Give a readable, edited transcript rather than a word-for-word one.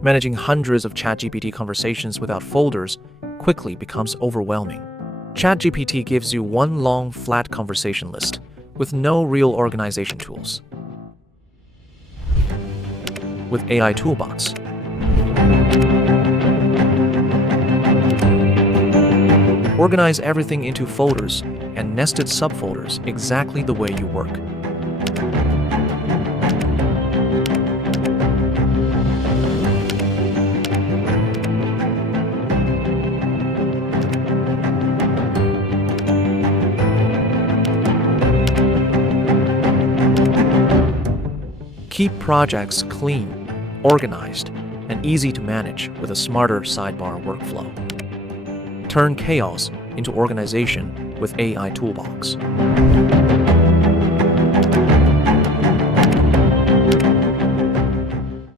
Managing hundreds of ChatGPT conversations without folders quickly becomes overwhelming. ChatGPT gives you one long, flat conversation list with no real organization tools. With AI Toolbox, organize everything into folders and nested subfolders exactly the way you work. Keep projects clean, organized, and easy to manage with a smarter sidebar workflow. Turn chaos into organization with AI Toolbox.